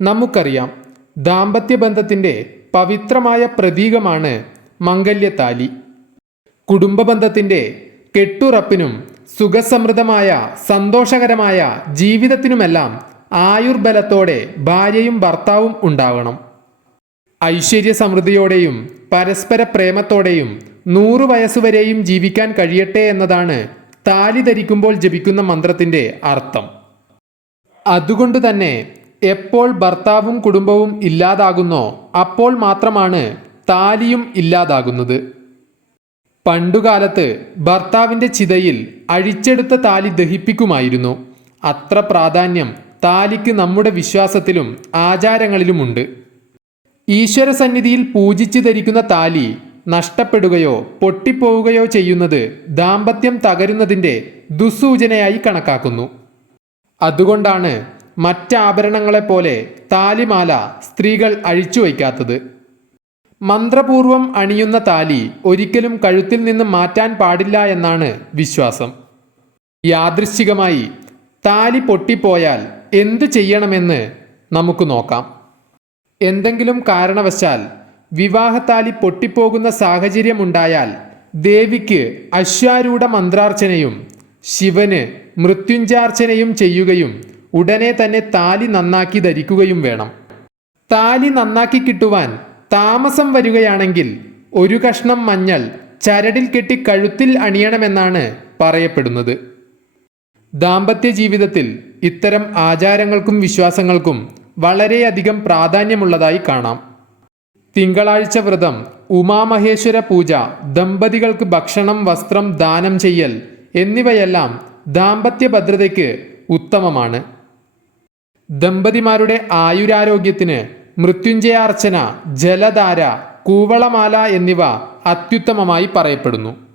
നമുക്കറിയാം ദാമ്പത്യ ബന്ധത്തിന്റെ പവിത്രമായ പ്രതീകമാണ് മംഗല്യത്താലി കുടുംബബന്ധത്തിന്റെ കെട്ടുറപ്പിനും സുഖസമൃദ്ധമായ സന്തോഷകരമായ ജീവിതത്തിനുമെല്ലാം ആയുർബലത്തോടെ ഭാര്യയും ഭർത്താവും ഉണ്ടാവണം. ഐശ്വര്യ സമൃദ്ധിയോടെയും പരസ്പര പ്രേമത്തോടെയും നൂറു വയസ്സുവരെയും ജീവിക്കാൻ കഴിയട്ടെ എന്നതാണ് താലി ധരിക്കുമ്പോൾ ജപിക്കുന്ന മന്ത്രത്തിന്റെ അർത്ഥം. അതുകൊണ്ട് തന്നെ എപ്പോൾ ഭർത്താവും കുടുംബവും ഇല്ലാതാകുന്നോ അപ്പോൾ മാത്രമാണ് താലിയും ഇല്ലാതാകുന്നത്. പണ്ടുകാലത്ത് ഭർത്താവിന്റെ ചിതയിൽ അഴിച്ചെടുത്ത താലി ദഹിപ്പിക്കുമായിരുന്നു. അത്ര പ്രാധാന്യം താലിക്ക് നമ്മുടെ വിശ്വാസത്തിലും ആചാരങ്ങളിലുമുണ്ട്. ഈശ്വര സന്നിധിയിൽ പൂജിച്ചു ധരിക്കുന്ന താലി നഷ്ടപ്പെടുകയോ പൊട്ടിപ്പോവുകയോ ചെയ്യുന്നത് ദാമ്പത്യം തകരുന്നതിന്റെ ദുസ്സൂചനയായി കണക്കാക്കുന്നു. അതുകൊണ്ടാണ് മറ്റാഭരണങ്ങളെപ്പോലെ താലിമാല സ്ത്രീകൾ അഴിച്ചു വയ്ക്കാത്തത് മന്ത്രപൂർവം അണിയുന്ന താലി ഒരിക്കലും കഴുത്തിൽ നിന്ന് മാറ്റാൻ പാടില്ല എന്നാണ് വിശ്വാസം. യാദൃശ്ചികമായി താലി പൊട്ടിപ്പോയാൽ എന്തു ചെയ്യണമെന്ന് നമുക്ക് നോക്കാം. എന്തെങ്കിലും കാരണവശാൽ വിവാഹത്താലി പൊട്ടിപ്പോകുന്ന സാഹചര്യമുണ്ടായാൽ ദേവിക്ക് അശ്വാരൂഢ മന്ത്രാർച്ചനയും ശിവന് മൃത്യുഞ്ചാർച്ചനയും ചെയ്യുകയും ഉടനെ തന്നെ താലി നന്നാക്കി ധരിക്കുകയും വേണം. താലി നന്നാക്കി കിട്ടുവാൻ താമസം വരികയാണെങ്കിൽ ഒരു കഷ്ണം മഞ്ഞൾ ചരടിൽ കെട്ടി കഴുത്തിൽ അണിയണമെന്നാണ് പറയപ്പെടുന്നത്. ദാമ്പത്യ ജീവിതത്തിൽ ഇത്തരം ആചാരങ്ങൾക്കും വിശ്വാസങ്ങൾക്കും വളരെയധികം പ്രാധാന്യമുള്ളതായി കാണാം. തിങ്കളാഴ്ച വ്രതം ഉമാമഹേശ്വര പൂജ ദമ്പതികൾക്ക് ഭക്ഷണം വസ്ത്രം ദാനം ചെയ്യൽ എന്നിവയെല്ലാം ദാമ്പത്യ ഭദ്രതയ്ക്ക് ഉത്തമമാണ്. ദമ്പതിമാരുടെ ആയുരാരോഗ്യത്തിന് മൃത്യുഞ്ജയാർച്ചന ജലധാര കൂവളമാല എന്നിവ അത്യുത്തമമായി പറയപ്പെടുന്നു.